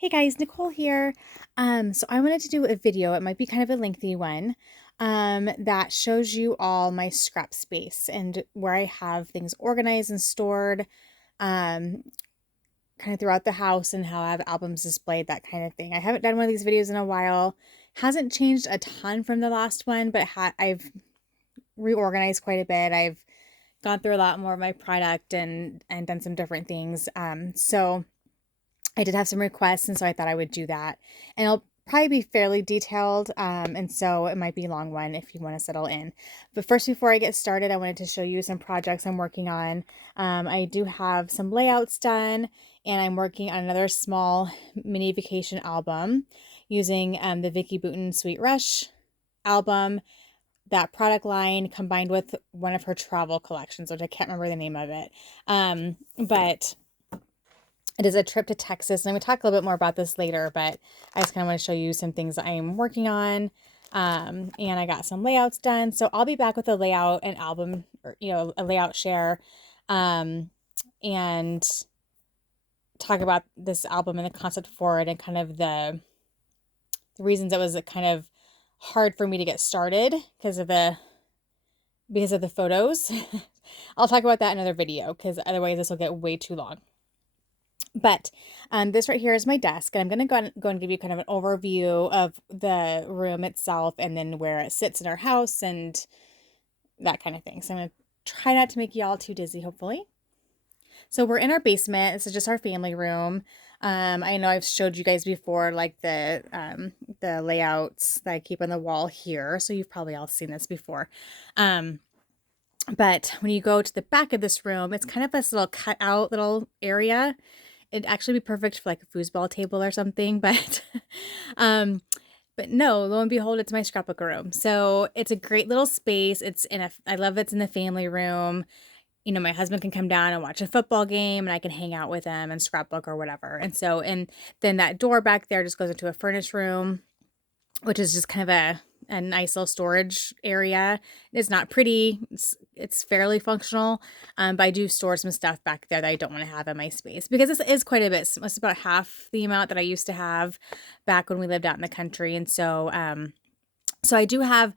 Hey guys, Nicole here. So I wanted to do a video. It might be kind of a lengthy one, that shows you all my scrap space and where I have things organized and stored, um, kind of throughout the house and how I have albums displayed, that kind of thing. I haven't done one of these videos in a while. Hasn't changed a ton from the last one, but I've reorganized quite a bit. I've gone through a lot more of my product and done some different things. So I did have some requests, and so I thought I would do that. And it'll probably be fairly detailed, and so it might be a long one if you want to settle in. But first, before I get started, I wanted to show you some projects I'm working on. I do have some layouts done, and I'm working on another small mini vacation album using the Vicky Booten Sweet Rush album, that product line combined with one of her travel collections, which I can't remember the name of it. But it is a trip to Texas, and I'm going to talk a little bit more about this later, but I just kind of want to show you some things that I'm working on. And I got some layouts done. So I'll be back with a layout and album, or, a layout share, and talk about this album and the concept for it and kind of the reasons it was kind of hard for me to get started because of the photos. I'll talk about that in another video because otherwise this will get way too long. But this right here is my desk, and I'm going to go and give you kind of an overview of the room itself and then where it sits in our house and that kind of thing. So I'm going to try not to make you all too dizzy, hopefully. So we're in our basement. This is just our family room. I know I've showed you guys before, like the layouts that I keep on the wall here. So you've probably all seen this before. But when you go to the back of this room, it's kind of this little cut out little area. It'd actually be perfect for like a foosball table or something, but but no, lo and behold, it's my scrapbook room. So it's a great little space. I love it's in the family room. My husband can come down and watch a football game and I can hang out with him and scrapbook or whatever. And then that door back there just goes into a furnished room, which is just kind of a nice little storage area. It's not pretty. It's fairly functional, but I do store some stuff back there that I don't want to have in my space because this is quite a bit. It's about half the amount that I used to have back when we lived out in the country. And so I do have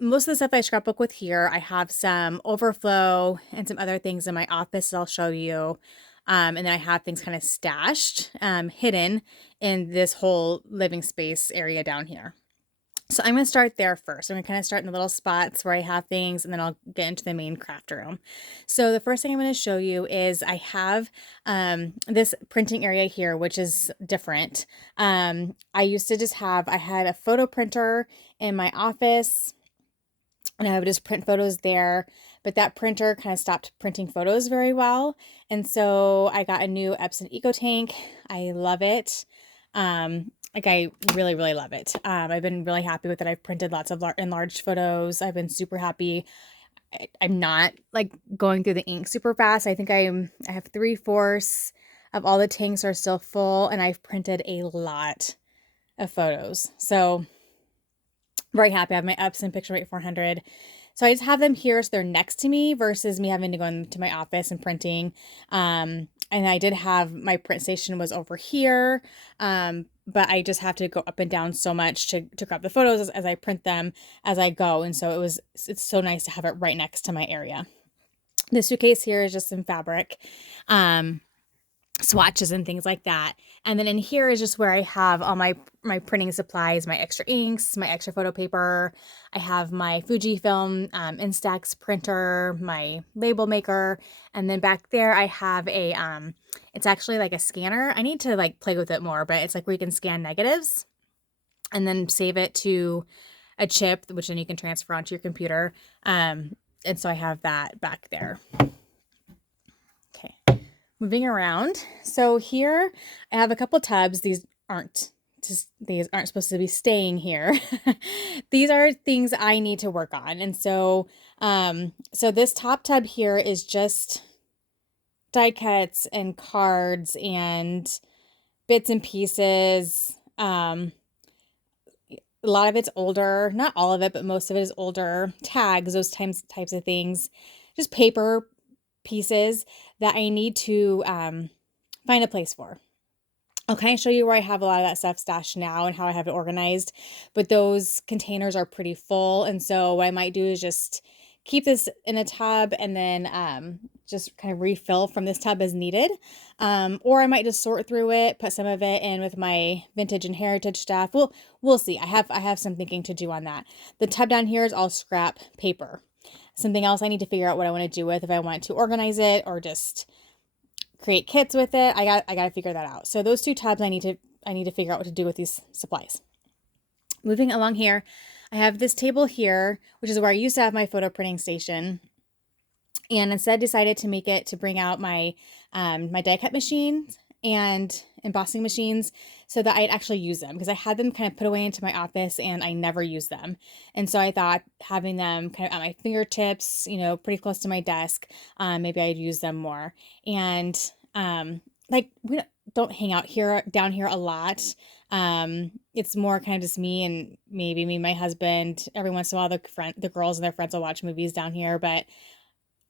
most of the stuff I scrapbook with here. I have some overflow and some other things in my office that I'll show you. And then I have things kind of stashed, hidden in this whole living space area down here. So I'm going to start there first. I'm going to kind of start in the little spots where I have things, and then I'll get into the main craft room. So the first thing I'm going to show you is I have this printing area here, which is different. I used to I had a photo printer in my office, and I would just print photos there. But that printer kind of stopped printing photos very well. And so I got a new Epson EcoTank. I love it. I really, really love it. I've been really happy with it. I've printed lots of enlarged photos. I've been super happy. I'm not like going through the ink super fast. I think I have 3/4 of all the tanks are still full, and I've printed a lot of photos. So very happy. I have my Epson Picture 400. So I just have them here so they're next to me versus me having to go into my office and printing. And I did have my print station was over here. But I just have to go up and down so much to grab the photos as I print them as I go. And so it's so nice to have it right next to my area. The suitcase here is just some fabric. Swatches and things like that. And then in here is just where I have all my printing supplies, my extra inks, my extra photo paper. I have my Fujifilm Instax printer, my label maker, and then back there I have it's actually like a scanner. I need to like play with it more, but it's like where you can scan negatives and then save it to a chip, which then you can transfer onto your computer. And so I have that back there. Okay. Moving around. So here I have a couple tubs. These aren't supposed to be staying here. These are things I need to work on. And so this top tub here is just die cuts and cards and bits and pieces. A lot of it's older, not all of it, but most of it is older. Tags, those types of things. Just paper pieces that I need to find a place for. I'll kind of show you where I have a lot of that stuff stashed now and how I have it organized, but those containers are pretty full. And so what I might do is just keep this in a tub and then just kind of refill from this tub as needed. Or I might just sort through it, put some of it in with my vintage and heritage stuff. We'll see. I have some thinking to do on that. The tub down here is all scrap paper. Something else I need to figure out what I want to do with, if I want to organize it or just create kits with it. I got to figure that out. So those two tabs I need to figure out what to do with these supplies. Moving along here, I have this table here, which is where I used to have my photo printing station. And instead decided to make it to bring out my my die cut machines and embossing machines so that I'd actually use them, because I had them kind of put away into my office and I never used them. And so I thought having them kind of at my fingertips, you know, pretty close to my desk, maybe I'd use them more. And like we don't hang out here down here a lot. It's more kind of just me and maybe me and my husband. Every once in a while the girls and their friends will watch movies down here, but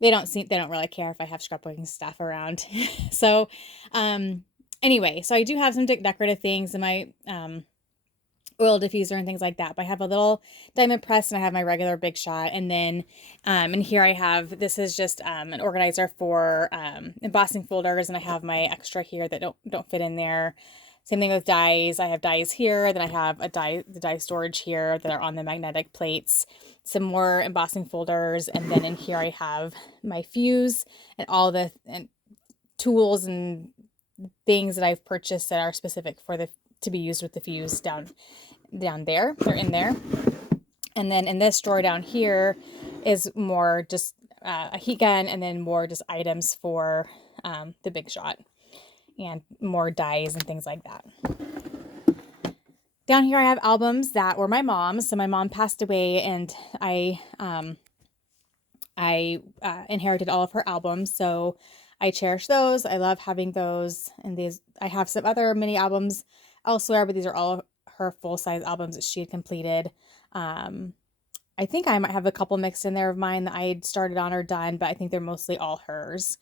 they don't really care if I have scrapbooking stuff around. So, anyway, so I do have some decorative things in my, oil diffuser and things like that. But I have a little diamond press and I have my regular Big Shot. And then, and here I have, this is just, an organizer for, embossing folders. And I have my extra here that don't fit in there. Same thing with dies. I have dies here. Then I have the die storage here that are on the magnetic plates. Some more embossing folders. And then in here I have my fuse and all the tools and things that I've purchased that are specific for to be used with the fuse down there. They're in there. And then in this drawer down here is more just a heat gun, and then more just items for the Big Shot and more dies and things like that. Down here I have albums that were my mom's. So my mom passed away and I inherited all of her albums. So I cherish those. I love having those. And these, I have some other mini albums elsewhere, but these are all her full-size albums that she had completed. I think I might have a couple mixed in there of mine that I had started on or done, but I think they're mostly all hers.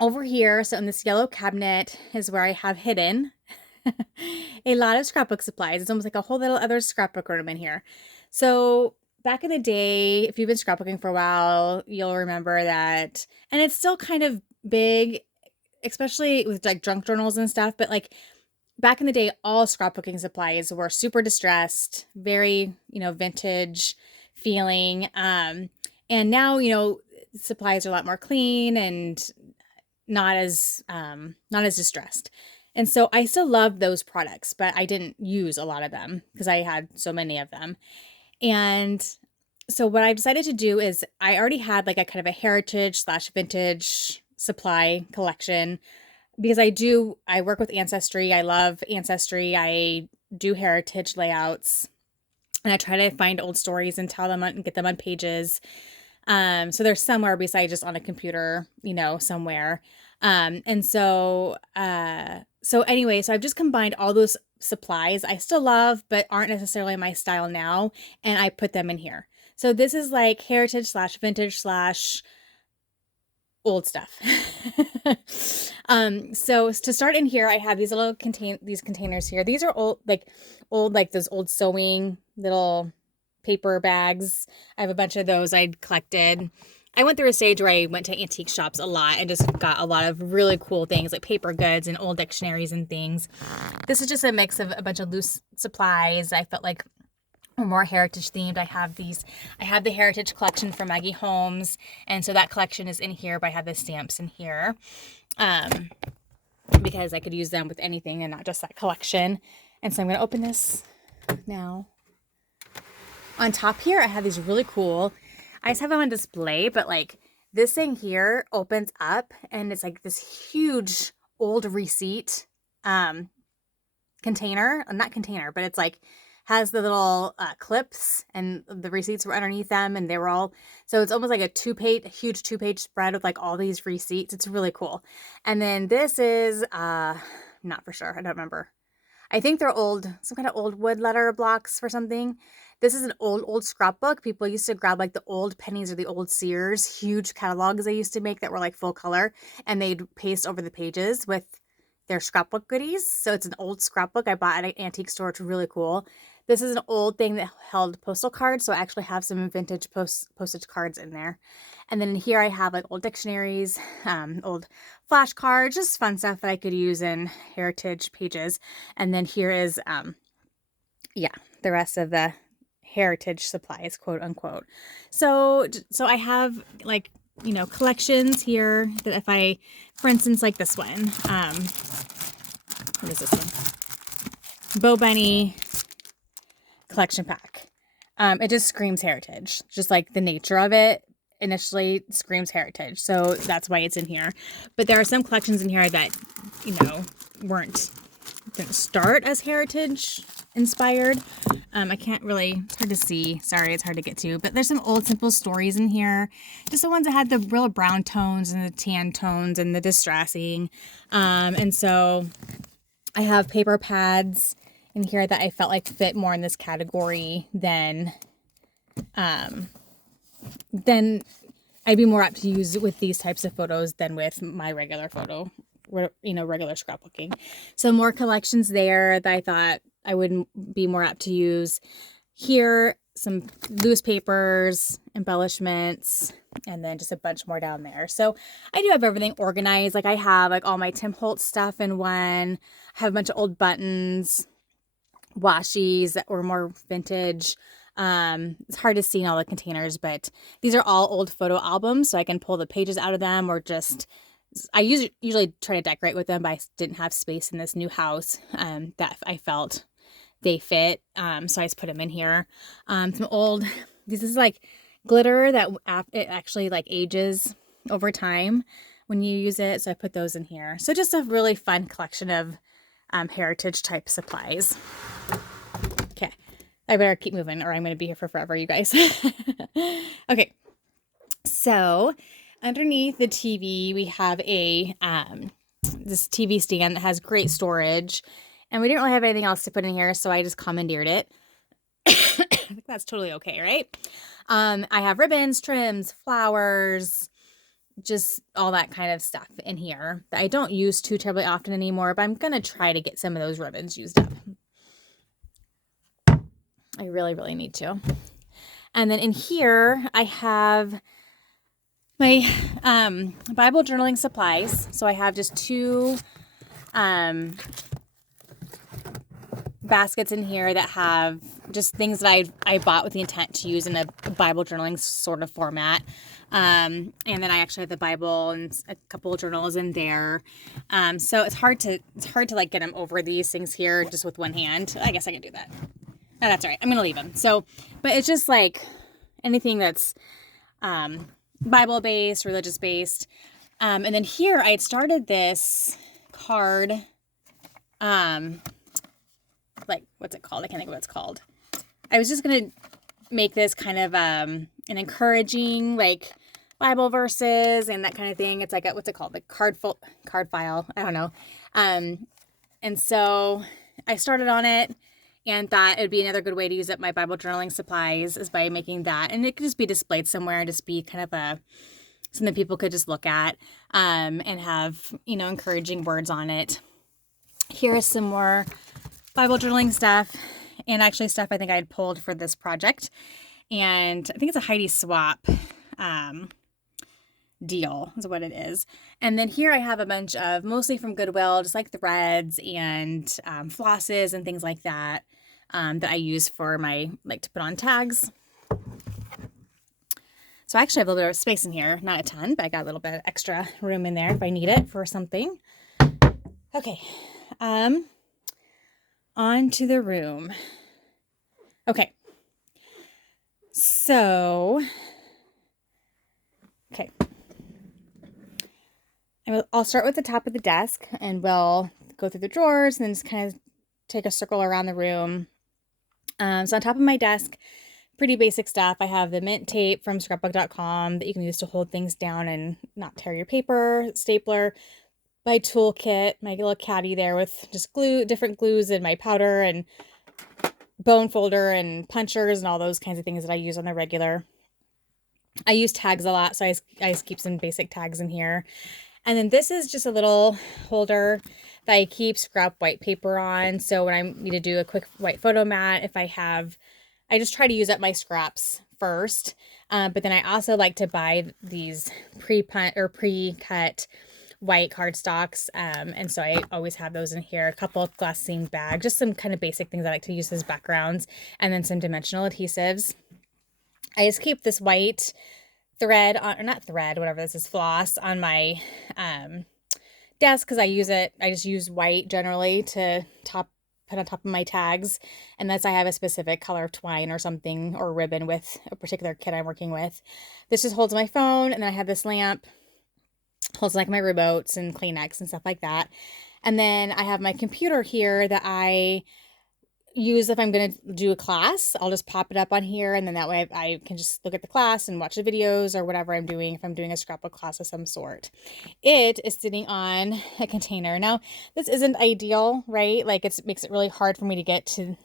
Over here, so in this yellow cabinet is where I have hidden a lot of scrapbook supplies. It's almost like a whole little other scrapbook room in here. So back in the day, if you've been scrapbooking for a while, you'll remember that, and it's still kind of big, especially with like junk journals and stuff, but like back in the day, all scrapbooking supplies were super distressed, very, vintage feeling. And now, supplies are a lot more clean and not as distressed. And so I still love those products, but I didn't use a lot of them because I had so many of them. And so what I decided to do is I already had like a kind of a heritage / vintage supply collection, because I work with Ancestry. I love Ancestry. I do heritage layouts, and I try to find old stories and tell them and get them on pages. So they're somewhere besides just on a computer, somewhere. And so anyway, so I've just combined all those supplies I still love, but aren't necessarily my style now. And I put them in here. So this is like heritage / vintage / old stuff. So to start in here, I have these little containers here. These are old, like those old sewing little paper bags. I have a bunch of those I'd collected. I went through a stage where I went to antique shops a lot and just got a lot of really cool things like paper goods and old dictionaries and things. This is just a mix of a bunch of loose supplies. I felt like more heritage themed. I have the heritage collection from Maggie Holmes, and so that collection is in here, but I have the stamps in here because I could use them with anything and not just that collection. And so I'm going to open this now. On top here, I have these really cool, I just have them on display, but like this thing here opens up and it's like this huge old receipt container, not container, but it's like has the little clips, and the receipts were underneath them, and they were all, so it's almost like a huge two-page spread with like all these receipts. It's really cool. And then this is not for sure, I don't remember. I think they're old, some kind of old wood letter blocks for something. This is an old scrapbook. People used to grab like the old pennies or the old Sears, huge catalogs they used to make that were like full color, and they'd paste over the pages with they're scrapbook goodies. So it's an old scrapbook I bought at an antique store. It's really cool. This is an old thing that held postal cards, so I actually have some vintage postage cards in there. And then in here I have like old dictionaries, old flashcards, just fun stuff that I could use in heritage pages. And then here is, yeah, the rest of the heritage supplies, quote unquote. So I have like, you know, collections here that if I, for instance, like this one, what is this one? Bo Bunny collection pack. It just screams heritage, just like the nature of it initially screams heritage. So that's why it's in here. But there are some collections in here that, you know, didn't start as heritage inspired. I can't really, it's hard to see. Sorry, it's hard to get to, but there's some old simple stories in here. Just the ones that had the real brown tones and the tan tones and the distressing. And so I have paper pads in here that I felt like fit more in this category than I'd be more apt to use with these types of photos than with my regular photo, you know, regular scrapbooking. So more collections there that I thought I would be more apt to use. Here, some loose papers, embellishments, and then just a bunch more down there. So I do have everything organized. Like I have like all my Tim Holtz stuff in one. I have a bunch of old buttons, washies that were more vintage. It's hard to see in all the containers, but these are all old photo albums, so I can pull the pages out of them or just, I usually try to decorate with them, but I didn't have space in this new house that I felt they fit, so I just put them in here. Some old, this is like glitter that it actually like ages over time when you use it, so I put those in here. So just a really fun collection of heritage type supplies. Okay, I better keep moving or I'm going to be here for forever, you guys. Okay, so underneath the TV, we have a this TV stand that has great storage, and we didn't really have anything else to put in here, so I just commandeered it. I think that's totally okay, right? I have ribbons, trims, flowers, just all that kind of stuff in here that I don't use too terribly often anymore, but I'm going to try to get some of those ribbons used up. I really, really need to. And then in here, I have my Bible journaling supplies. So I have just two baskets in here that have just things that I bought with the intent to use in a Bible journaling sort of format. And then I actually have the Bible and a couple of journals in there. So it's hard to like get them over these things here just with one hand. I guess I can do that. No, that's all right. I'm going to leave them. So, but it's just like anything that's Bible based, religious based. And then here I had started this card, like, what's it called? I can't think of what it's called. I was just going to make this kind of an encouraging, like, Bible verses and that kind of thing. It's like, what's it called? The card file. I don't know. And so I started on it and thought it would be another good way to use up my Bible journaling supplies is by making that. And it could just be displayed somewhere and just be kind of something people could just look at and have, you know, encouraging words on it. Here is some more Bible journaling stuff, and actually stuff I think I had pulled for this project. And I think it's a Heidi Swap deal is what it is. And then here I have a bunch of, mostly from Goodwill, just like threads and flosses and things like that that I use for my, like, to put on tags. So I actually have a little bit of space in here, not a ton, but I got a little bit of extra room in there if I need it for something. Okay, on to the room. Okay, so, okay. I'll start with the top of the desk and we'll go through the drawers and then just kind of take a circle around the room. So on top of my desk, pretty basic stuff. I have the mint tape from scrapbook.com that you can use to hold things down and not tear your paper, stapler, my toolkit, my little caddy there with just glue, different glues and my powder and bone folder and punchers and all those kinds of things that I use on the regular. I use tags a lot, so I just keep some basic tags in here. And then this is just a little holder that I keep scrap white paper on. So when I need to do a quick white photo mat, I just try to use up my scraps first. But then I also like to buy these pre-cut white cardstocks. And so I always have those in here. A couple of glassine bags, just some kind of basic things I like to use as backgrounds, and then some dimensional adhesives. I just keep this white thread on, or not thread, whatever this is, floss on my desk because I just use white generally to put on top of my tags, unless I have a specific color of twine or something, or ribbon with a particular kit I'm working with. This just holds my phone, and then I have this lamp, holds like my remotes and Kleenex and stuff like that. And then I have my computer here that I use if I'm going to do a class. I'll just pop it up on here, and then that way I can just look at the class and watch the videos or whatever I'm doing if I'm doing a scrapbook class of some sort. It is sitting on a container. Now, this isn't ideal, right? Like it makes it really hard for me to get to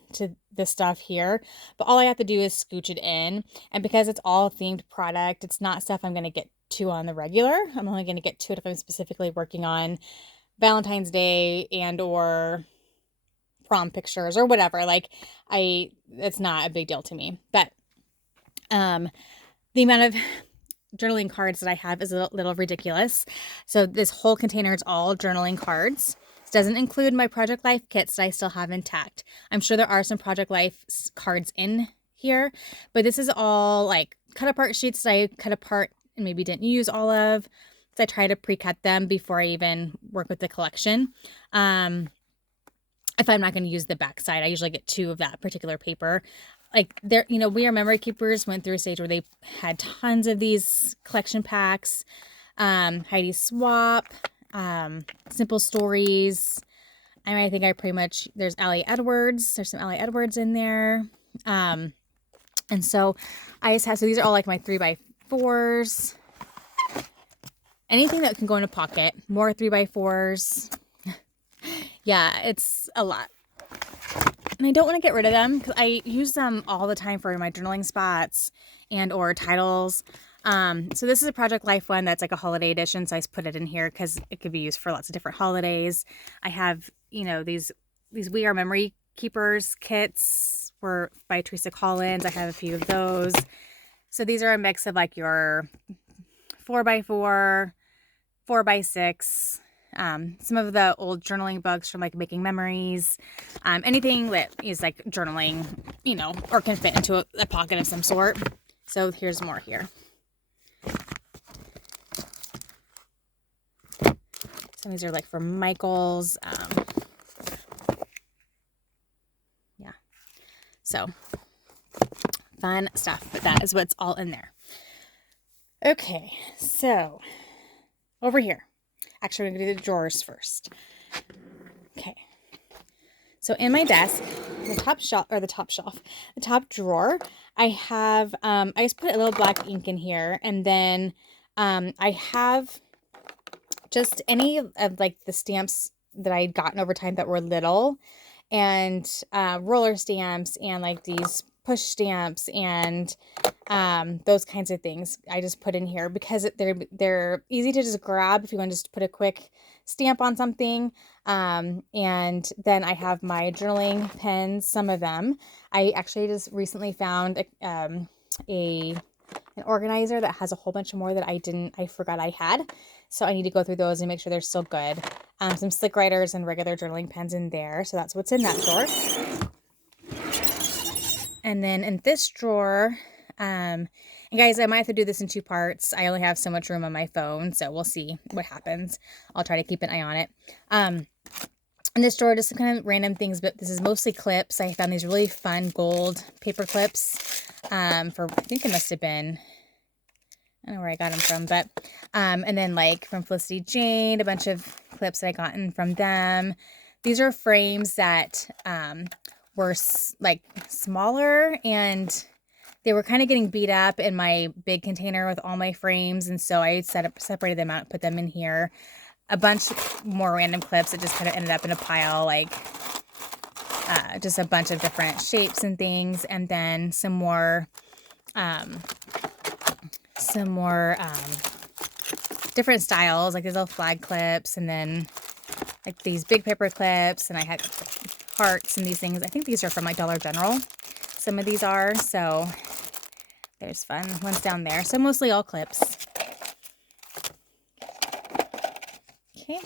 this stuff here, but all I have to do is scooch it in. And because it's all themed product, it's not stuff I'm going to get to on the regular. I'm only going to get to it if I'm specifically working on Valentine's Day and or prom pictures or whatever. Like it's not a big deal to me. But the amount of journaling cards that I have is a little ridiculous. So this whole container is all journaling cards. This doesn't include my Project Life kits that I still have intact. I'm sure there are some Project Life cards in here, but this is all like cut apart sheets that I cut apart and maybe didn't use all of. So I try to pre-cut them before I even work with the collection. If I'm not going to use the back side, I usually get 2 of that particular paper. Like We Are Memory Keepers went through a stage where they had tons of these collection packs. Heidi Swap, Simple Stories. I think I pretty much, there's Allie Edwards. There's some Allie Edwards in there. And so I just have, so these are all like my 3x4s. Anything that can go in a pocket. More 3x4s. Yeah, it's a lot. And I don't want to get rid of them because I use them all the time for my journaling spots and or titles. So this is a Project Life one that's like a holiday edition, so I just put it in here because it could be used for lots of different holidays. I have, these We Are Memory Keepers kits were by Teresa Collins. I have a few of those. So these are a mix of like your 4x4, 4x6, some of the old journaling books from like Making Memories, anything that is like journaling, or can fit into a pocket of some sort. So here's more here. Some of these are like for Michael's. Yeah. So fun stuff, but that is what's all in there. Okay, so over here. Actually, we're going to do the drawers first. Okay. So in my desk, the top drawer, I have, I just put a little black ink in here. And then I have just any of like the stamps that I'd gotten over time that were little, and roller stamps and like these push stamps and those kinds of things I just put in here because they're easy to just grab if you want to just put a quick stamp on something. And then I have my journaling pens, some of them. I actually just recently found an organizer that has a whole bunch more that I forgot I had. So I need to go through those and make sure they're still good. Some slick writers and regular journaling pens in there. So that's what's in that drawer. And then in this drawer, and guys, I might have to do this in 2 parts. I only have so much room on my phone, so we'll see what happens. I'll try to keep an eye on it. In this drawer, just some kind of random things, but this is mostly clips. I found these really fun gold paper clips I think it must have been, I don't know where I got them from, but, and then like from Felicity Jane, a bunch of clips that I gotten from them. These are frames that were like smaller, and they were kind of getting beat up in my big container with all my frames. And so I separated them out and put them in here. A bunch more random clips that just kind of ended up in a pile, like just a bunch of different shapes and things. And then some more different styles, like these little flag clips, and then like these big paper clips, and I had hearts and these things. I think these are from like Dollar General. Some of these are, so there's fun ones down there. So mostly all clips. Okay.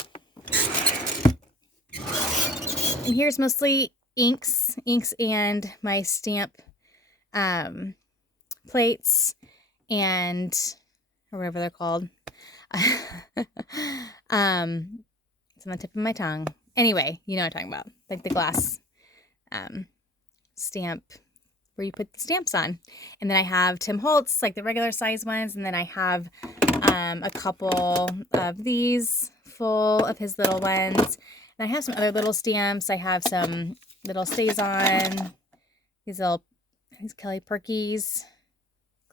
And here's mostly inks and my stamp plates and or whatever they're called. It's on the tip of my tongue. Anyway, you know what I'm talking about. Like the glass stamp where you put the stamps on. And then I have Tim Holtz, like the regular size ones. And then I have a couple of these full of his little ones. And I have some other little stamps. I have some little stays on. These Kelly Perkies,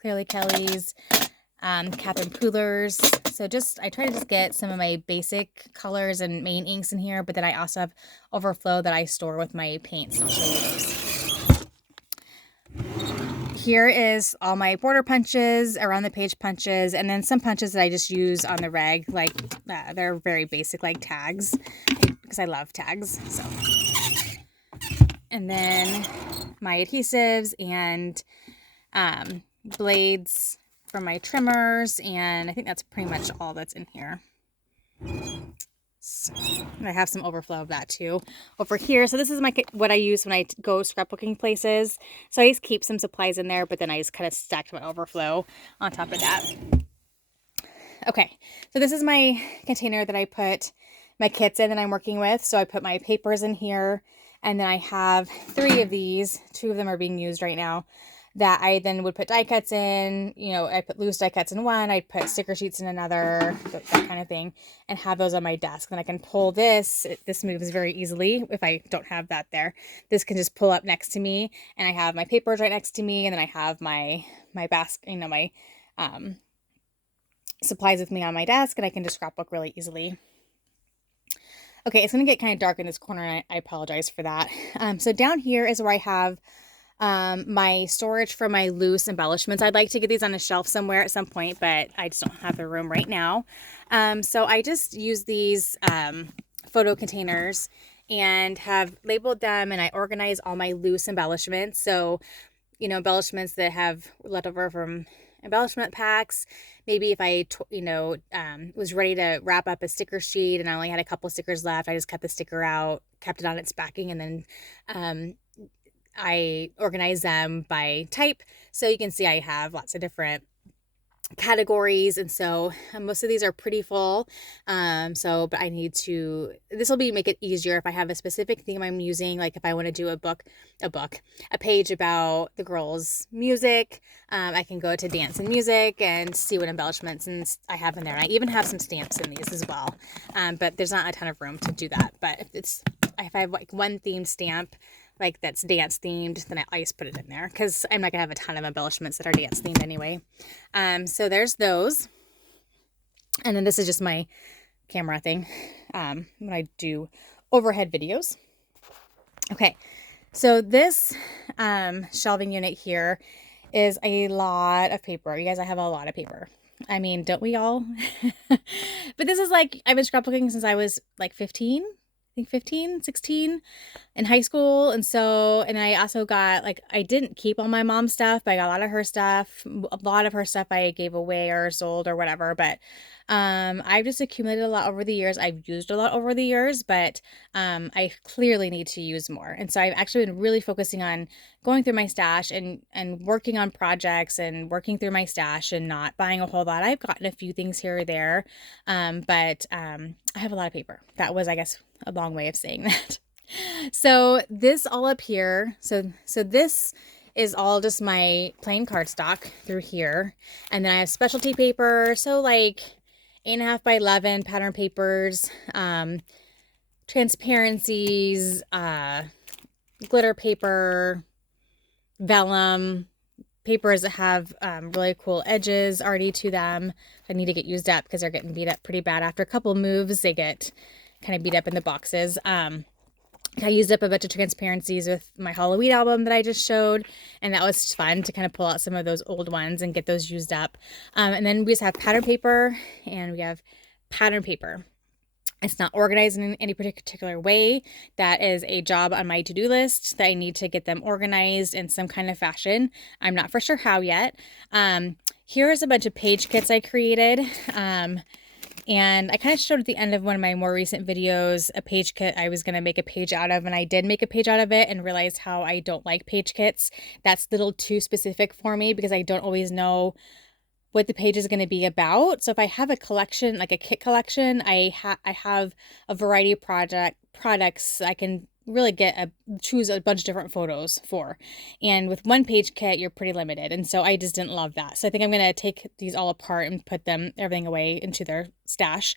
Clearly Kelly's, Catherine Poolers. So I try to just get some of my basic colors and main inks in here, but then I also have overflow that I store with my paints. I'll show you those. Here is all my border punches, around the page punches, and then some punches that I just use on the reg, like they're very basic, like tags, because I love tags. So, and then my adhesives and blades for my trimmers, and I think that's pretty much all that's in here. So, and I have some overflow of that too over here. So this is what I use when I go scrapbooking places. So I just keep some supplies in there, but then I just kind of stacked my overflow on top of that. Okay, so this is my container that I put my kits in that I'm working with. So I put my papers in here, and then I have 3 of these. 2 of them are being used right now, that I then would put die cuts in. You know, I put loose die cuts in one, I'd put sticker sheets in another, that kind of thing, and have those on my desk. Then I can pull this. This moves very easily if I don't have that there. This can just pull up next to me, and I have my papers right next to me, and then I have my basket, you know, my supplies with me on my desk, and I can just scrapbook really easily. Okay, it's going to get kind of dark in this corner, and I apologize for that. So down here is where I have my storage for my loose embellishments. I'd like to get these on a shelf somewhere at some point, but I just don't have the room right now. So I just use these photo containers and have labeled them, and I organize all my loose embellishments. So, you know, embellishments that have left over from embellishment packs. Maybe if I, was ready to wrap up a sticker sheet and I only had a couple stickers left, I just cut the sticker out, kept it on its backing, and then I organize them by type. So you can see I have lots of different categories, and so most of these are pretty full. But I need to, this will make it easier if I have a specific theme I'm using, like if I want to do a page about the girls' music, I can go to dance and music and see what embellishments and I have in there. And I even have some stamps in these as well, but there's not a ton of room to do that. But if I have like one themed stamp, like that's dance themed, then I just put it in there, because I'm not gonna have a ton of embellishments that are dance themed anyway. So there's those, and then this is just my camera thing when I do overhead videos. Okay, so this shelving unit here is a lot of paper. You guys, I have a lot of paper. I mean, don't we all? But this is like, I've been scrapbooking since I was like 15. I think 15, 16 in high school. And I also got, like, I didn't keep all my mom's stuff, but I got a lot of her stuff. A lot of her stuff I gave away or sold or whatever. But I've just accumulated a lot over the years. I've used a lot over the years, but I clearly need to use more. And so I've actually been really focusing on going through my stash and working on projects and working through my stash and not buying a whole lot. I've gotten a few things here or there, but I have a lot of paper. That was, I guess, a long way of saying that. So this all up here, so this is all just my plain cardstock through here. And then I have specialty paper, so like 8.5 by 11 pattern papers, transparencies, glitter paper, vellum, papers that have really cool edges already to them. I need to get used up because they're getting beat up pretty bad. After a couple moves, they get kind of beat up in the boxes. I used up a bunch of transparencies with my Halloween album that I just showed, and that was fun to kind of pull out some of those old ones and get those used up. And then we just have pattern paper, and we have pattern paper. It's not organized in any particular way. That is a job on my to-do list that I need to get them organized in some kind of fashion. I'm not for sure how yet. Here's a bunch of page kits I created. And I kind of showed at the end of one of my more recent videos a page kit I was going to make a page out of, and I did make a page out of it and realized how I don't like page kits. That's a little too specific for me because I don't always know what the page is going to be about. So if I have a collection, like a kit collection, I have a variety of products I can really choose a bunch of different photos for. And with one page kit, you're pretty limited. And so I just didn't love that. So I think I'm going to take these all apart and put everything away into their stash.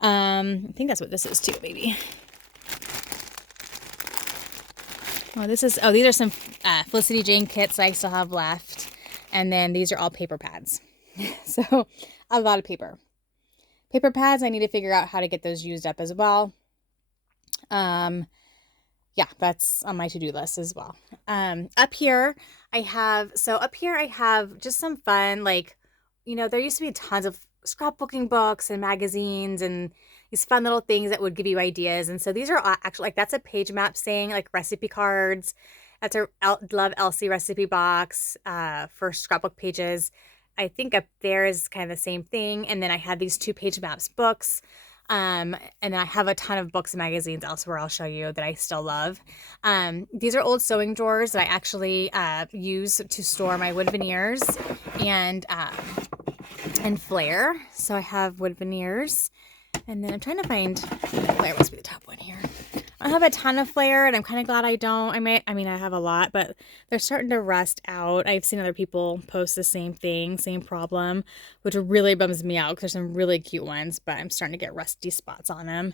I think that's what this is too, maybe. Oh, these are some Felicity Jane kits I still have left. And then these are all paper pads. So a lot of paper. Paper pads, I need to figure out how to get those used up as well. Yeah, that's on my to-do list as well. Up here I have just some fun, like, there used to be tons of scrapbooking books and magazines and these fun little things that would give you ideas. And so these are actually, like, that's a page map saying, like, recipe cards. That's a Love Elsie recipe box for scrapbook pages. I think up there is kind of the same thing. And then I have these 2 page maps books. And then I have a ton of books and magazines elsewhere I'll show you that I still love. These are old sewing drawers that I actually use to store my wood veneers and flair. So I have wood veneers. And then I'm trying to find, flair must be the top one here. I have a ton of flair, and I'm kind of glad I don't. I have a lot, but they're starting to rust out. I've seen other people post the same thing, same problem, which really bums me out because there's some really cute ones, but I'm starting to get rusty spots on them.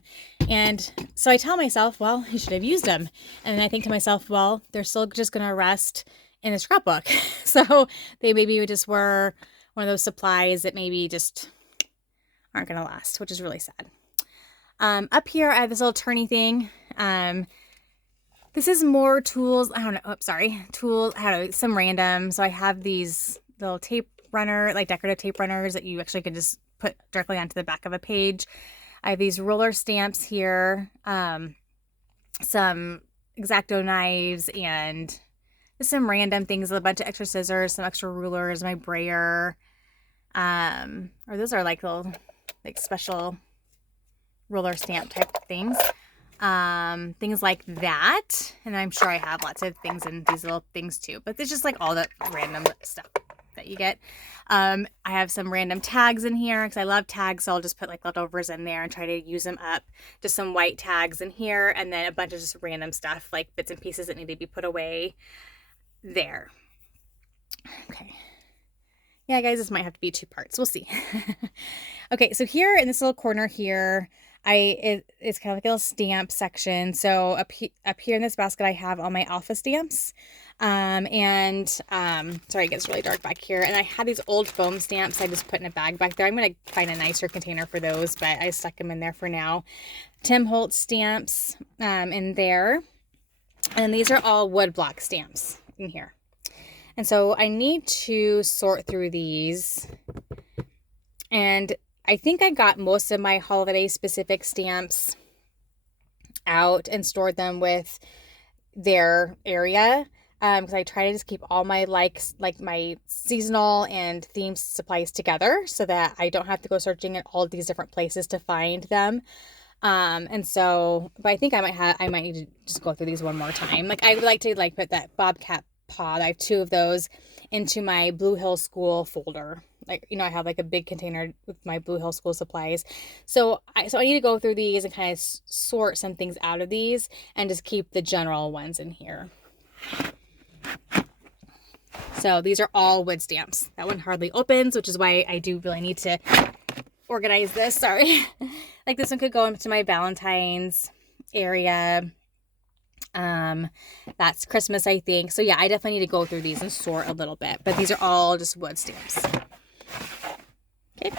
And so I tell myself, well, you should have used them. And then I think to myself, well, they're still just going to rust in a scrapbook. So they maybe just were one of those supplies that maybe just aren't going to last, which is really sad. Up here, I have this little turny thing. This is more tools. I don't know. Oh, sorry. Tools. I don't know. Some random. So I have these little tape runner, like decorative tape runners that you actually could just put directly onto the back of a page. I have these roller stamps here. Some X-Acto knives and just some random things. A bunch of extra scissors, some extra rulers, my brayer. Or those are like little, like special roller stamp type things. Things like that. And I'm sure I have lots of things in these little things too, but it's just like all the random stuff that you get. I have some random tags in here because I love tags. So I'll just put like leftovers in there and try to use them up. Just some white tags in here, and then a bunch of just random stuff like bits and pieces that need to be put away there. Okay. Yeah, guys, this might have to be 2 parts. We'll see. Okay, so here in this little corner here, it's kind of like a little stamp section. So up here in this basket, I have all my alpha stamps. Sorry, it gets really dark back here. And I had these old foam stamps I just put in a bag back there. I'm going to find a nicer container for those, but I stuck them in there for now. Tim Holtz stamps in there. And these are all wood block stamps in here. And so I need to sort through these. And I think I got most of my holiday specific stamps out and stored them with their area. Because I try to just keep all my like my seasonal and themed supplies together so that I don't have to go searching at all these different places to find them. And so, but I think I might need to just go through these one more time. Like I would like to put that Bobcat pod, I have 2 of those, into my Blue Hill School folder. Like, I have like a big container with my Blue Hill School supplies. So I need to go through these and kind of sort some things out of these and just keep the general ones in here. So these are all wood stamps. That one hardly opens, which is why I do really need to organize this. Sorry. Like this one could go into my Valentine's area. That's Christmas, I think. So yeah, I definitely need to go through these and sort a little bit, but these are all just wood stamps. Okay.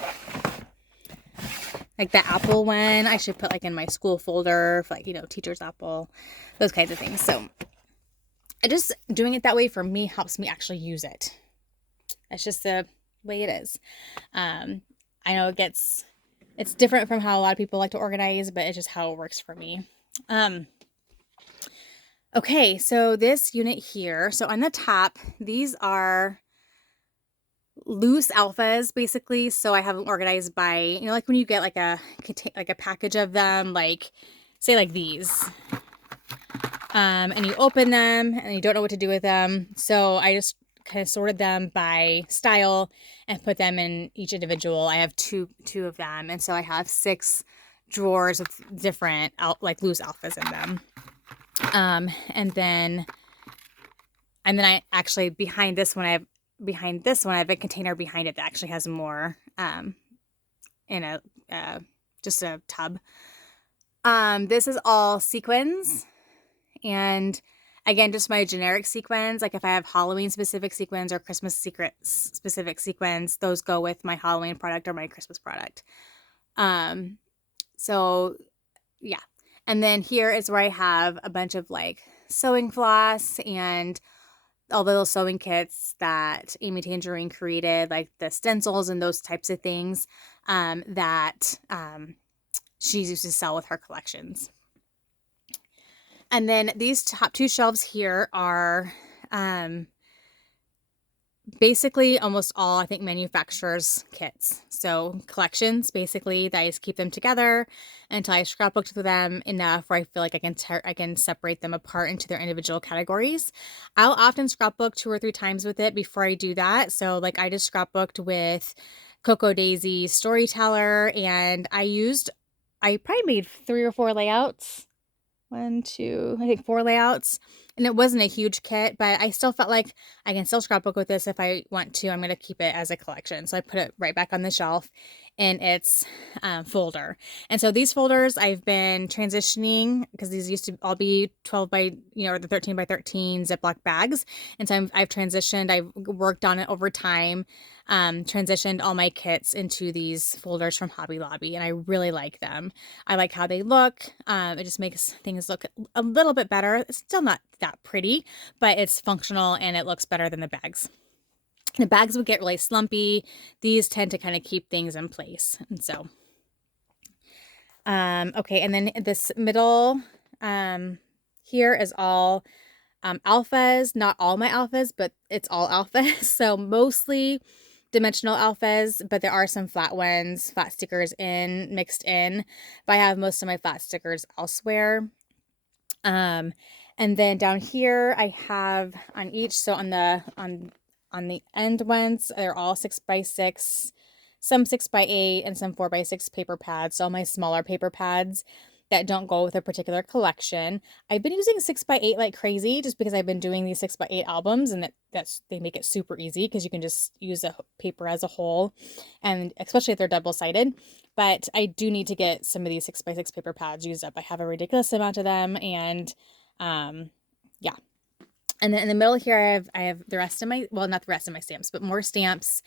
Like the apple one, I should put like in my school folder for like, you know, teacher's apple, those kinds of things. So just doing it that way for me helps me actually use it. That's just the way it is. I know it's different from how a lot of people like to organize, but it's just how it works for me. Okay, so this unit here, so on the top, these are loose alphas basically. So I have them organized by, you know, like when you get like a package of them, like say like these, and you open them and you don't know what to do with them. So I just kind of sorted them by style and put them in each individual. I have two of them, and so I have 6 drawers with different like loose alphas in them. And then I actually behind this one I have a container behind it that actually has more in a just a tub. This is all sequins, and again, just my generic sequins. Like if I have Halloween specific sequins or Christmas specific sequins, those go with my Halloween product or my Christmas product. So yeah. And then here is where I have a bunch of like sewing floss and all the little sewing kits that Amy Tangerine created, like the stencils and those types of things that she used to sell with her collections. And then these top 2 shelves here are basically almost all, I think, manufacturers' kits. So collections, basically, that I just keep them together until I scrapbooked them enough where I feel like I can separate them apart into their individual categories. I'll often scrapbook 2 or 3 times with it before I do that. So like I just scrapbooked with Coco Daisy Storyteller, and I probably made 3 or 4 layouts. 1, 2, I think 4 layouts. And it wasn't a huge kit, but I still felt like I can still scrapbook with this if I want to. I'm going to keep it as a collection. So I put it right back on the shelf in its folder. And so these folders I've been transitioning because these used to all be 12 by, or the 13 by 13 Ziploc bags. And so I've transitioned, I've worked on it over time, transitioned all my kits into these folders from Hobby Lobby, and I really like them. I like how they look. It just makes things look a little bit better. It's still not that pretty, but it's functional and it looks better than the bags. The bags would get really slumpy. These tend to kind of keep things in place. And so, okay. And then this middle, here is all, alphas, not all my alphas, but it's all alphas. So mostly dimensional alphas, but there are some flat ones, flat stickers mixed in, but I have most of my flat stickers elsewhere. And then down here I have on each, so on the end ones, they're all 6x6, some 6x8 and some 4x6 paper pads. So all my smaller paper pads that don't go with a particular collection. I've been using 6x8 like crazy just because I've been doing these 6x8 albums, and they make it super easy because you can just use a paper as a whole, and especially if they're double-sided. But I do need to get some of these 6x6 paper pads used up. I have a ridiculous amount of them, and yeah. And then in the middle here, I have the rest of my, well, not the rest of my stamps, but more stamps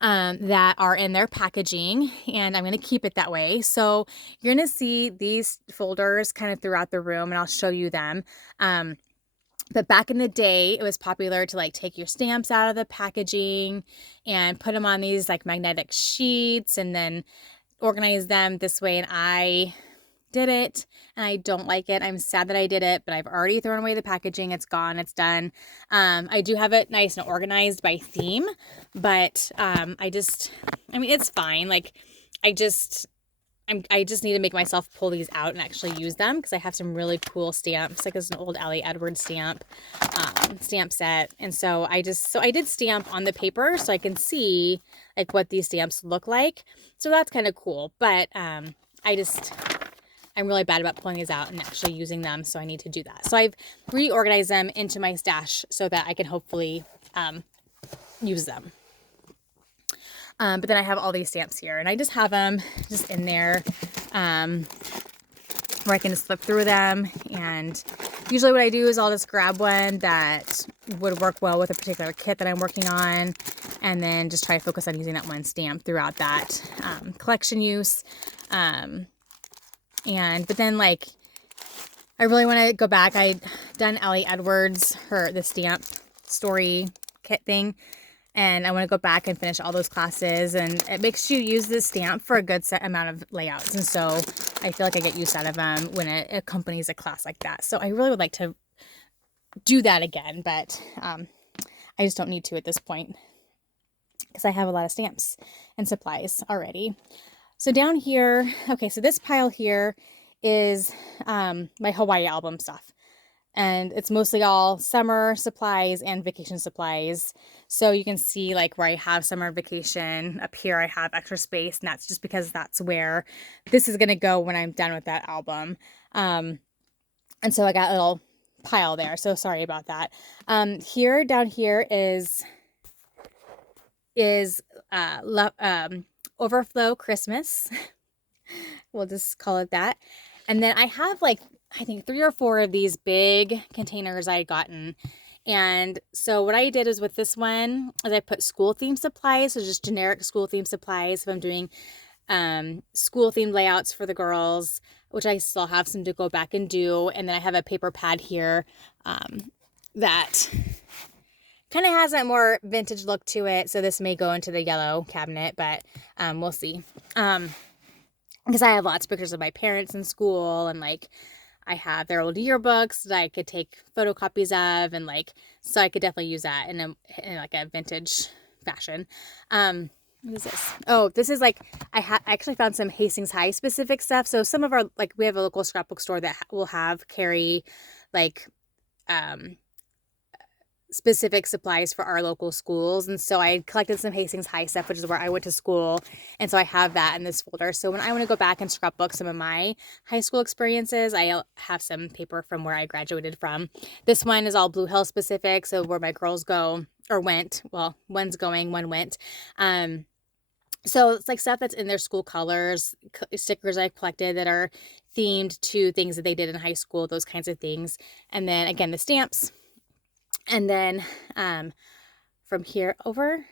that are in their packaging, and I'm going to keep it that way. So you're going to see these folders kind of throughout the room, and I'll show you them. But back in the day, it was popular to like take your stamps out of the packaging and put them on these like magnetic sheets and then organize them this way. And I did it, and I don't like it. I'm sad that I did it, but I've already thrown away the packaging. It's gone. It's done. I do have it nice and organized by theme, but I mean, it's fine. Like I just need to make myself pull these out and actually use them because I have some really cool stamps. Like there's an old Ellie Edwards stamp set. And so I did stamp on the paper so I can see like what these stamps look like. So that's kind of cool. But I'm really bad about pulling these out and actually using them, so I need to do that. So I've reorganized them into my stash so that I can hopefully use them. But then I have all these stamps here, and I just have them just in there where I can just flip through them. And usually what I do is I'll just grab one that would work well with a particular kit that I'm working on. and then just try to focus on using that one stamp throughout that collection use. But then like, I really want to go back. I'd done Ellie Edwards, the stamp story kit thing. And I want to go back and finish all those classes. And it makes you use this stamp for a good set amount of layouts. And so I feel like I get use out of them when it accompanies a class like that. So I really would like to do that again. But I just don't need to at this point, because I have a lot of stamps and supplies already. So down here, okay, so this pile here is my Hawaii album stuff. And it's mostly all summer supplies and vacation supplies. So you can see like where I have summer vacation, up here I have extra space, and that's just because that's where this is going to go when I'm done with that album. And so I got a little pile there. So sorry about that. Down here is Overflow Christmas. We'll just call it that. And then I have like, I think 3 or 4 of these big containers I had gotten. And so what I did is with this one is I put school themed supplies. So just generic school themed supplies. If I'm doing school themed layouts for the girls, which I still have some to go back and do. And then I have a paper pad here that kind of has a more vintage look to it. So this may go into the yellow cabinet, but we'll see. Because I have lots of pictures of my parents in school, and like I have their old yearbooks that I could take photocopies of, and like, so I could definitely use that in like a vintage fashion. What is this? Oh, this is like, I actually found some Hastings High specific stuff. So some of our, like, we have a local scrapbook store that will carry like specific supplies for our local schools. And so I collected some Hastings High stuff, which is where I went to school. And so I have that in this folder. So when I want to go back and scrapbook some of my high school experiences, I have some paper from where I graduated from. This one is all Blue Hill specific. So where my girls go or went, well, one's going, one went. So it's like stuff that's in their school colors, stickers I've collected that are themed to things that they did in high school, those kinds of things. And then again, the stamps. And then from here over,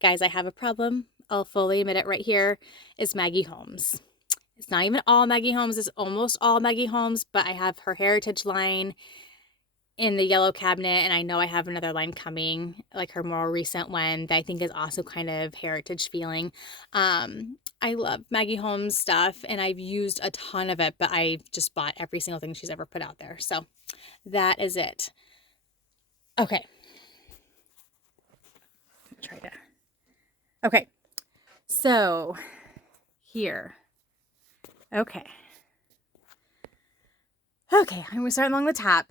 guys, I have a problem. I'll fully admit it right here, is Maggie Holmes. It's not even all Maggie Holmes. It's almost all Maggie Holmes, but I have her Heritage line in the yellow cabinet, and I know I have another line coming, like her more recent one that I think is also kind of heritage feeling. I love Maggie Holmes stuff, and I've used a ton of it, but I just bought every single thing she's ever put out there. So that is it. Okay. Try to. Okay. So here. Okay. Okay. I'm going to start along the top,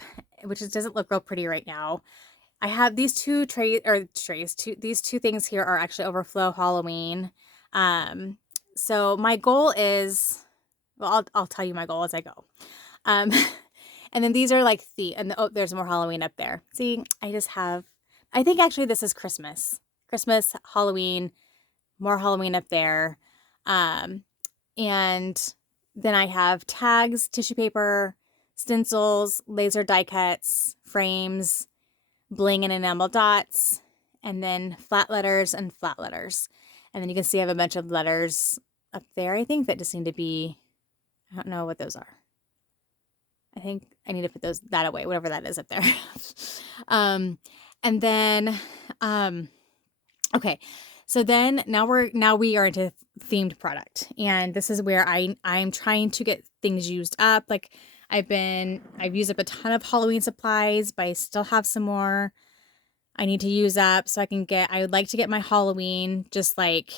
which doesn't look real pretty right now. I have these two these two things here are actually Overflow Halloween. So my goal is, well, I'll tell you my goal as I go. And then these are like oh, there's more Halloween up there. See, I think actually this is Christmas, Halloween, more Halloween up there. And then I have tags, tissue paper, stencils, laser die cuts, frames, bling and enamel dots, and then flat letters and flat letters. And then you can see I have a bunch of letters up there, I think, that just need to be, I don't know what those are. I think I need to put that away, whatever that is up there. And then, okay. So then now we are into themed product, and this is where I'm trying to get things used up. Like I've used up a ton of Halloween supplies, but I still have some more I need to use up. So I would like to get my Halloween just like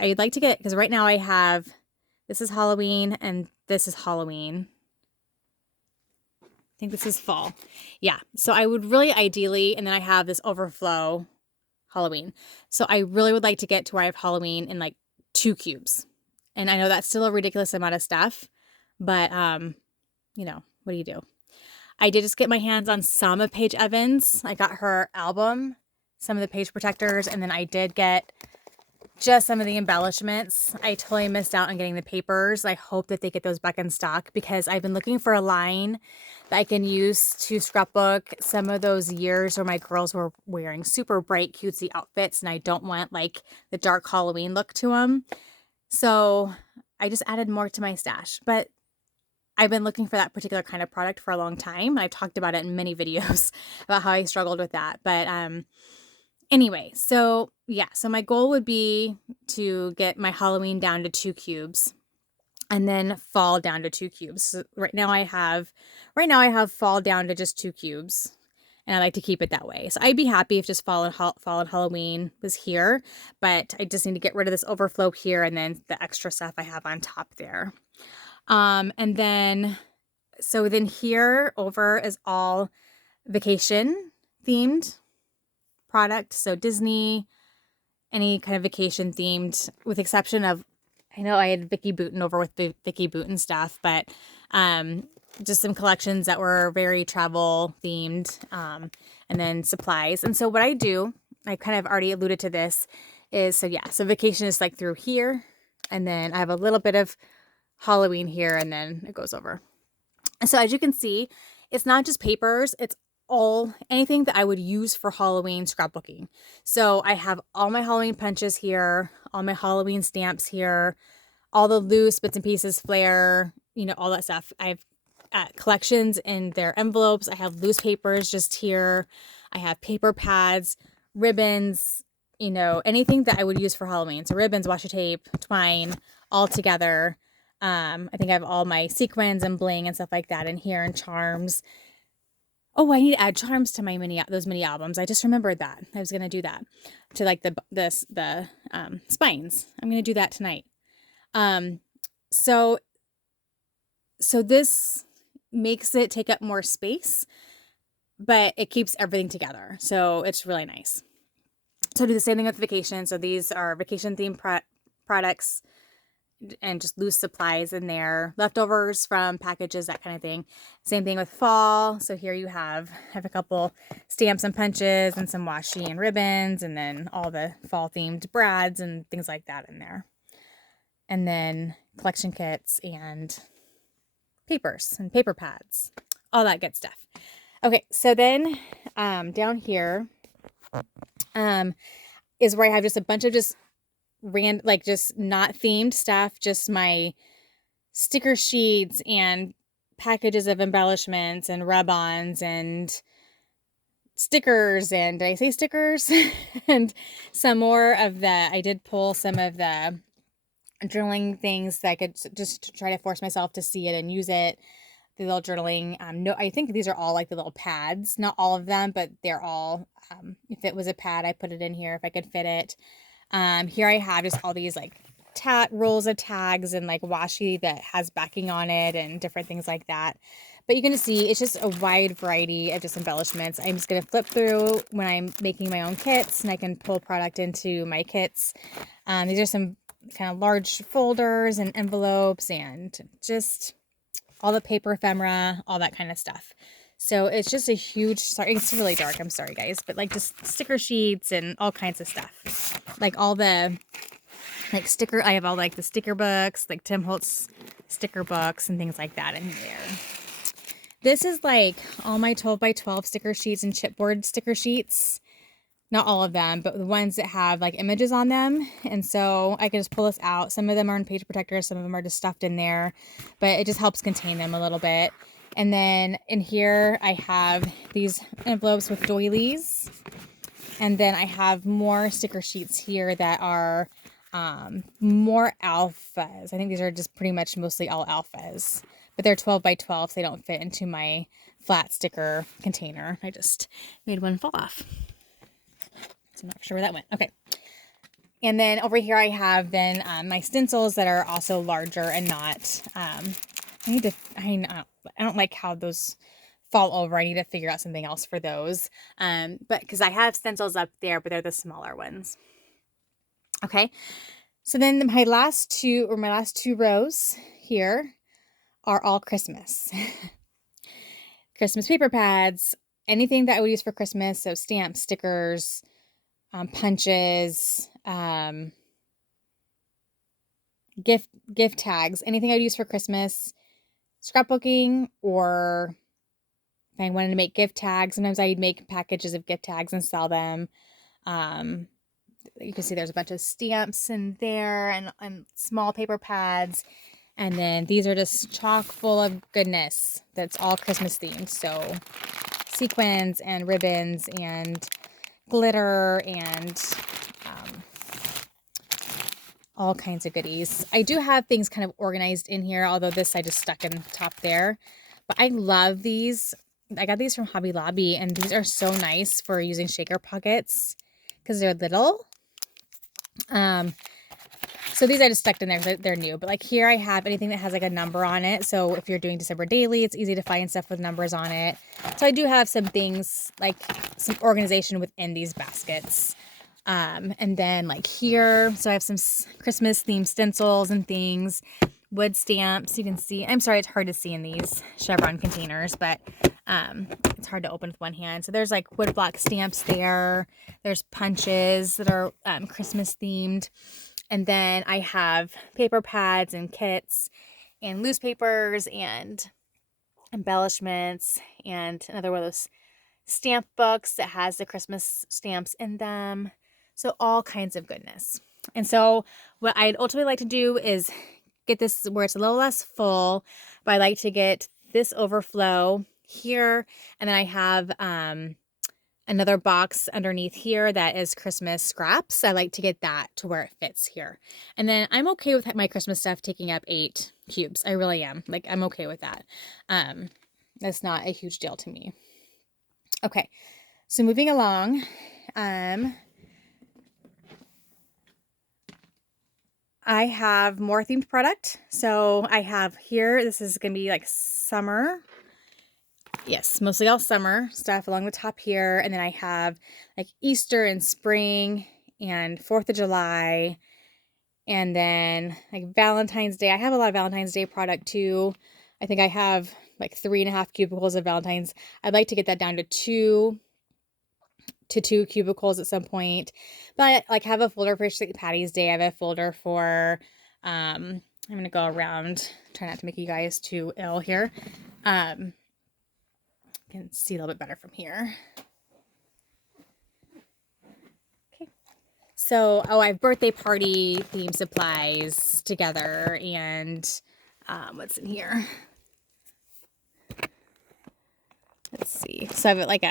I'd like to get, because right now I have, this is Halloween and this is Halloween. I think this is fall. Yeah. So I would really ideally, and then I have this Overflow Halloween. So I really would like to get to where I have Halloween in like 2 cubes. And I know that's still a ridiculous amount of stuff, but what do you do? I did just get my hands on some of Paige Evans. I got her album, some of the page protectors, and then I did get just some of the embellishments. I totally missed out on getting the papers. I hope that they get those back in stock because I've been looking for a line that I can use to scrapbook some of those years where my girls were wearing super bright, cutesy outfits, and I don't want like the dark Halloween look to them. So I just added more to my stash. But I've been looking for that particular kind of product for a long time. I've talked about it in many videos about how I struggled with that. But anyway, so yeah, so my goal would be to get my Halloween down to 2 cubes and then fall down to 2 cubes. So right now I have fall down to just 2 cubes. And I like to keep it that way. So I'd be happy if just fall and Halloween was here, but I just need to get rid of this overflow here and then the extra stuff I have on top there. And then, so then here over is all vacation themed product. So Disney, any kind of vacation themed, with exception of, I know I had Vicky Bouton over with the Vicky Bouton stuff, but just some collections that were very travel themed, and then supplies. And so what I do, I kind of already alluded to this, is so vacation is like through here, and then I have a little bit of Halloween here, and then it goes over. So as you can see, it's not just papers, it's anything that I would use for Halloween scrapbooking. So I have all my Halloween punches here, all my Halloween stamps here, all the loose bits and pieces, flair, all that stuff. I have collections in their envelopes. I have loose papers just here. I have paper pads, ribbons, anything that I would use for Halloween. So ribbons, washi tape, twine, all together. I think I have all my sequins and bling and stuff like that in here, and charms. Oh, I need to add charms to my those mini albums. I just remembered that. I was gonna do that to like the spines. I'm gonna do that tonight. So this makes it take up more space, but it keeps everything together. So it's really nice. So I do the same thing with vacation. So these are vacation themed products and just loose supplies in there, leftovers from packages, that kind of thing. Same thing with fall. So here you have a couple stamps and punches and some washi and ribbons, and then all the fall themed brads and things like that in there. And then collection kits and papers and paper pads, all that good stuff. Okay, so then down here is where I have just a bunch of just not themed stuff, just my sticker sheets and packages of embellishments and rub-ons and stickers, and did I say stickers? And some more of I did pull some of the journaling things that I could just try to force myself to see it and use it. The little journaling. No, I think these are all like the little pads. Not all of them, but they're all, if it was a pad, I put it in here if I could fit it. Here I have just all these like rolls of tags and like washi that has backing on it and different things like that. But you're going to see it's just a wide variety of just embellishments. I'm just going to flip through when I'm making my own kits, and I can pull product into my kits. These are some kind of large folders and envelopes and just all the paper ephemera, all that kind of stuff. So it's just a huge, sorry, it's really dark. I'm sorry guys, but like just sticker sheets and all kinds of stuff. Like all the like I have all like the sticker books, like Tim Holtz sticker books and things like that in there. This is like all my 12 by 12 sticker sheets and chipboard sticker sheets. Not all of them, but the ones that have like images on them. And so I can just pull this out. Some of them are in page protectors, some of them are just stuffed in there, but it just helps contain them a little bit. And then in here I have these envelopes with doilies. And then I have more sticker sheets here that are more alphas. I think these are just pretty much mostly all alphas, but they're 12 by 12, so they don't fit into my flat sticker container. I just made one fall off. So I'm not sure where that went. Okay. And then over here I have then my stencils that are also larger and not, I don't like how those fall over. I need to figure out something else for those. But because I have stencils up there, but they're the smaller ones. Okay. So then my last two rows here are all Christmas. Christmas paper pads, anything that I would use for Christmas. So stamps, stickers, punches, gift tags, anything I'd use for Christmas, scrapbooking, or if I wanted to make gift tags. Sometimes I'd make packages of gift tags and sell them. Um, you can see there's a bunch of stamps in there and small paper pads. And then these are just chock full of goodness that's all Christmas themed. So sequins and ribbons and glitter and all kinds of goodies. I do have things kind of organized in here, although this I just stuck in top there. But I love these. I got these from Hobby Lobby, and these are so nice for using shaker pockets because they're little. So these I just stuck in there. They're new. But like here I have anything that has like a number on it. So if you're doing December daily, it's easy to find stuff with numbers on it. So I do have some things, like some organization within these baskets. And then like here, so I have some Christmas themed stencils and things, wood stamps. You can see, I'm sorry, it's hard to see in these chevron containers, but it's hard to open with one hand. So there's like wood block stamps there. There's punches that are Christmas themed. And then I have paper pads and kits and loose papers and embellishments and another one of those stamp books that has the Christmas stamps in them. So all kinds of goodness. And so what I'd ultimately like to do is get this where it's a little less full, but I like to get this overflow here. And then I have another box underneath here that is Christmas scraps. I like to get that to where it fits here. And then I'm okay with my Christmas stuff taking up 8 cubes. I really am. Like, I'm okay with that. That's not a huge deal to me. Okay, so moving along, I have more themed product. So I have here, this is going to be like summer. Yes, mostly all summer stuff along the top here. And then I have like Easter and spring and 4th of July. And then like Valentine's Day. I have a lot of Valentine's Day product too. I think I have like 3.5 cubicles of Valentine's. I'd like to get that down to 2 cubicles at some point. But like have a folder for St. Patty's Day. I have a folder for, I'm going to go around, try not to make you guys too ill here. Can see a little bit better from here. Okay. So, I have birthday party theme supplies together, and what's in here? Let's see. So I have like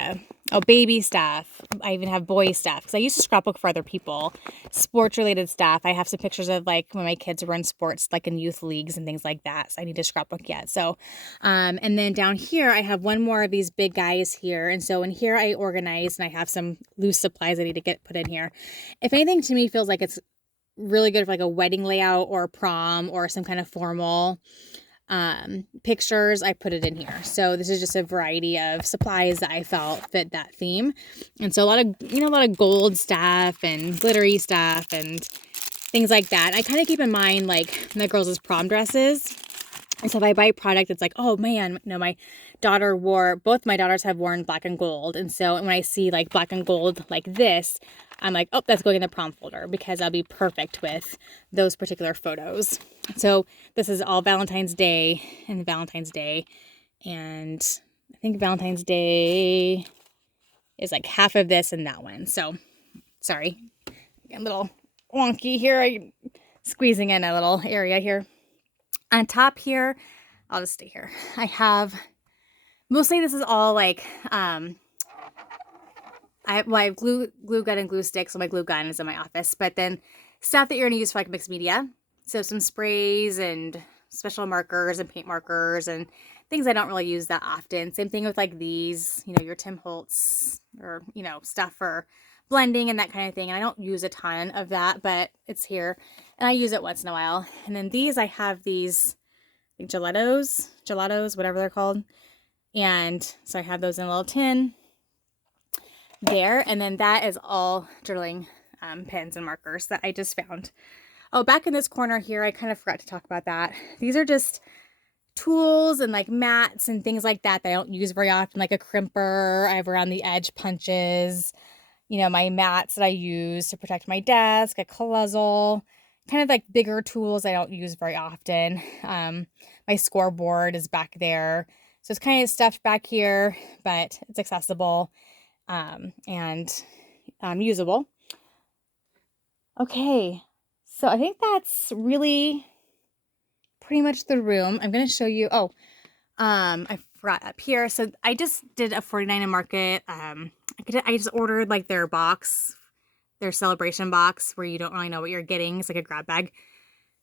baby stuff. I even have boy stuff because I used to scrapbook for other people. Sports related stuff. I have some pictures of like when my kids were in sports, like in youth leagues and things like that. So I need to scrapbook yet. So, and then down here I have one more of these big guys here. And so in here I organize and I have some loose supplies I need to get put in here. If anything to me feels like it's really good for like a wedding layout or prom or some kind of formal pictures, I put it in here. So this is just a variety of supplies that I felt fit that theme. And so a lot of gold stuff and glittery stuff and things like that. I kind of keep in mind like my girls' prom dresses. And so if I buy product, it's like, oh man, no, both my daughters have worn black and gold. And so when I see like black and gold like this, I'm like, oh, that's going in the prom folder because I'll be perfect with those particular photos. So this is all Valentine's Day and Valentine's Day. And I think Valentine's Day is like half of this and that one. So sorry, a little wonky here. I'm squeezing in a little area here. On top here, I'll just stay here. I have, mostly this is all like, I have glue gun and glue sticks. So my glue gun is in my office. But then stuff that you're going to use for like mixed media. So some sprays and special markers and paint markers and things I don't really use that often. Same thing with like these, your Tim Holtz or, stuff for blending and that kind of thing. And I don't use a ton of that, but it's here. And I use it once in a while. And then these, I have these like gelatos, whatever they're called. And so I have those in a little tin there. And then that is all drilling pens and markers that I just found. Oh, back in this corner here, I kind of forgot to talk about that. These are just tools and like mats and things like that I don't use very often, like a crimper. I have around the edge punches, my mats that I use to protect my desk, a colozzle, kind of like bigger tools I don't use very often. My scoreboard is back there. So it's kind of stuffed back here, but it's accessible and usable. Okay, so I think that's really pretty much the room. I'm going to show you. Oh, I forgot up here. So I just did a 49 in Market. I just ordered like their box, their celebration box where you don't really know what you're getting. It's like a grab bag.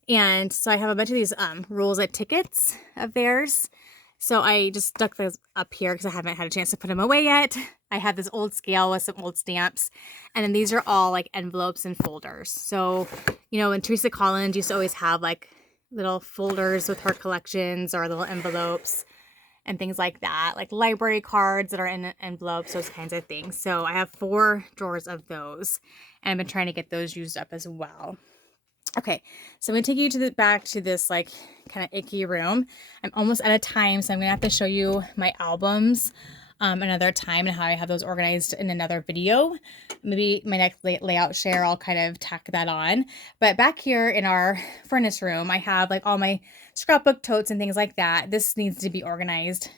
And so I have a bunch of these rules at tickets of theirs. So I just stuck those up here because I haven't had a chance to put them away yet. I have this old scale with some old stamps. And then these are all like envelopes and folders. So, you know, when Teresa Collins used to always have like little folders with her collections or little envelopes and things like that, like library cards that are in envelopes, those kinds of things. So I have 4 drawers of those, and I've been trying to get those used up as well. Okay, so I'm gonna take you to the back to this like kind of icky room. I'm almost out of time, so I'm gonna have to show you my albums another time and how I have those organized in another video. Maybe my next layout share, I'll kind of tack that on. But back here in our furnace room, I have like all my scrapbook totes and things like that. This needs to be organized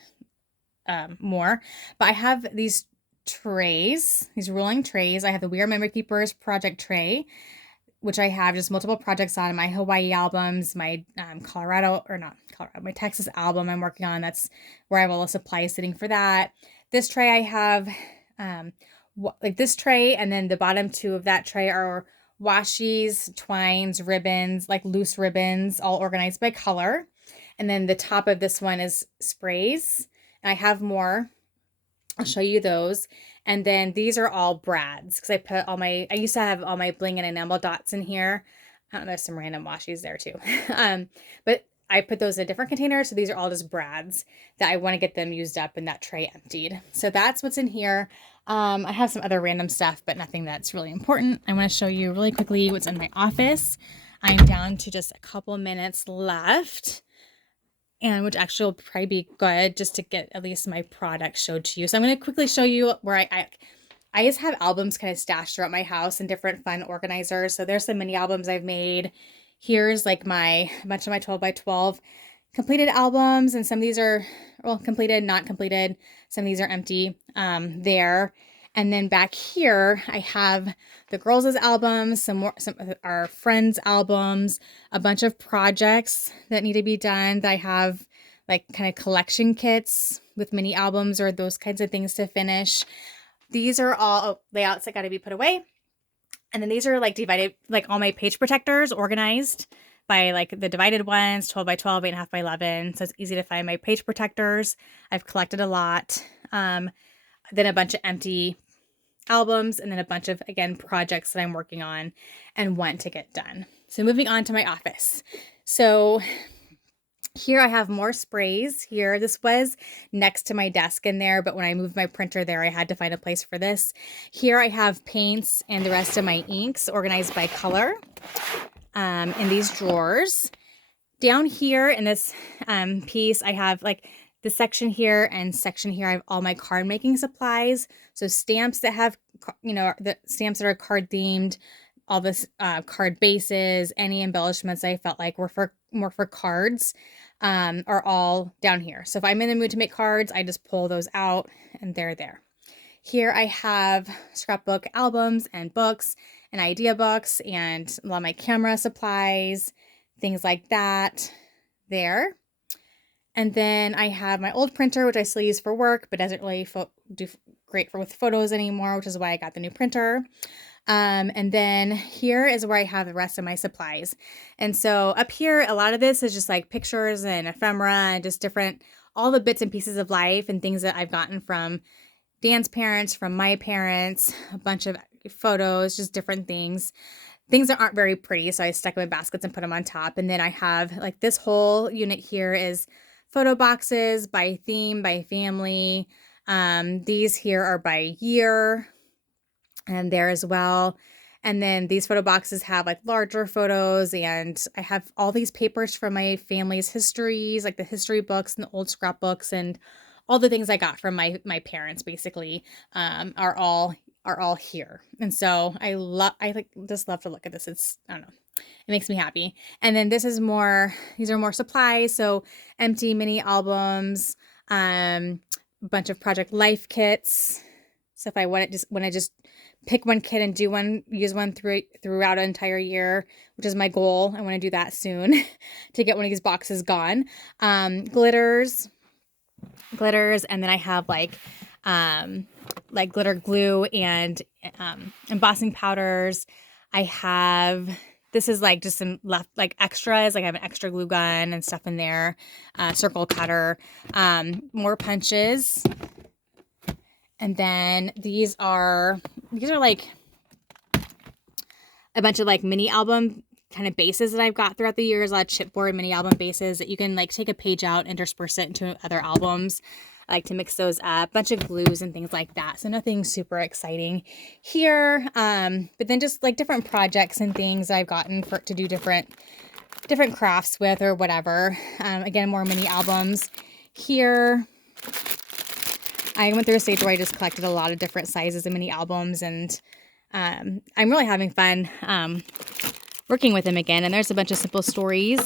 more. But I have these trays, these rolling trays. I have the We Are Memory Keepers project tray, which I have just multiple projects on, my Hawaii albums, my my Texas album I'm working on. That's where I have all the supplies sitting for that. This tray I have like this tray, and then the bottom 2 of that tray are washies, twines, ribbons, like loose ribbons, all organized by color. And then the top of this one is sprays. And I have more. I'll show you those. And then these are all brads because I used to have all my bling and enamel dots in here. There's some random washies there too. But I put those in a different container. So these are all just brads that I want to get them used up and that tray emptied. So that's what's in here. I have some other random stuff, but nothing that's really important. I want to show you really quickly what's in my office. I'm down to just a couple minutes left. And which actually will probably be good just to get at least my product showed to you. So I'm going to quickly show you where I just have albums kind of stashed throughout my house and different fun organizers. So there's some mini albums I've made. Here's like a bunch of my 12 by 12 completed albums. And some of these are, well, completed, not completed. Some of these are empty there. And then back here, I have the girls' albums, some of our friends' albums, a bunch of projects that need to be done that I have like kind of collection kits with mini albums or those kinds of things to finish. These are all layouts that got to be put away. And then these are like divided, like all my page protectors organized by like the divided ones, 12 by 12, 8.5 by 11. So it's easy to find my page protectors. I've collected a lot. Then a bunch of empty albums, and then a bunch of, again, projects that I'm working on and want to get done. So moving on to my office. So here I have more sprays here. This was next to my desk in there, but when I moved my printer there, I had to find a place for this. Here I have paints and the rest of my inks organized by color in these drawers. Down here in this piece, I have like the section here and section here. I have all my card making supplies. So stamps that have, the stamps that are card themed, all this card bases, any embellishments I felt like were more for cards are all down here. So if I'm in the mood to make cards, I just pull those out and they're there. Here I have scrapbook albums and books and idea books and a lot of my camera supplies, things like that there. And then I have my old printer, which I still use for work, but doesn't really do great with photos anymore, which is why I got the new printer. And then here is where I have the rest of my supplies. And so up here, a lot of this is just like pictures and ephemera and just all the bits and pieces of life and things that I've gotten from Dan's parents, from my parents, a bunch of photos, just different things that aren't very pretty. So I stuck them in baskets and put them on top. And then I have like this whole unit here is photo boxes by theme, by family. These here are by year and there as well. And then these photo boxes have like larger photos, and I have all these papers from my family's histories, like the history books and the old scrapbooks and all the things I got from my parents basically are all here. And so I just love to look at this. I don't know. It makes me happy. And then these are more supplies. So empty mini albums, a bunch of project life kits. So if I want to just pick one kit and use one throughout an entire year, which is my goal. I want to do that soon to get one of these boxes gone. Glitters, and then I have like glitter glue and embossing powders. I have, this is like just some left like extras. Like I have an extra glue gun and stuff in there, circle cutter, more punches. And then these are like a bunch of like mini album kind of bases that I've got throughout the years. A lot of chipboard mini album bases that you can like take a page out, intersperse it into other albums. I like to mix those up, bunch of glues and things like that. So nothing super exciting here. But then just like different projects and things I've gotten to do different crafts with or whatever. Again, more mini albums here. I went through a stage where I just collected a lot of different sizes of mini albums, and I'm really having fun working with them again. And there's a bunch of simple stories,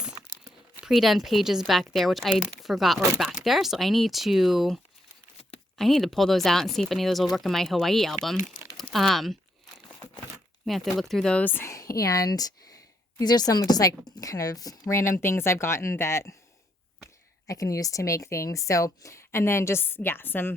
pre-done pages back there, which I forgot were back there. So I need to pull those out and see if any of those will work in my Hawaii album. I have to look through those. And these are some just like kind of random things I've gotten that I can use to make things. So, and then just, yeah, some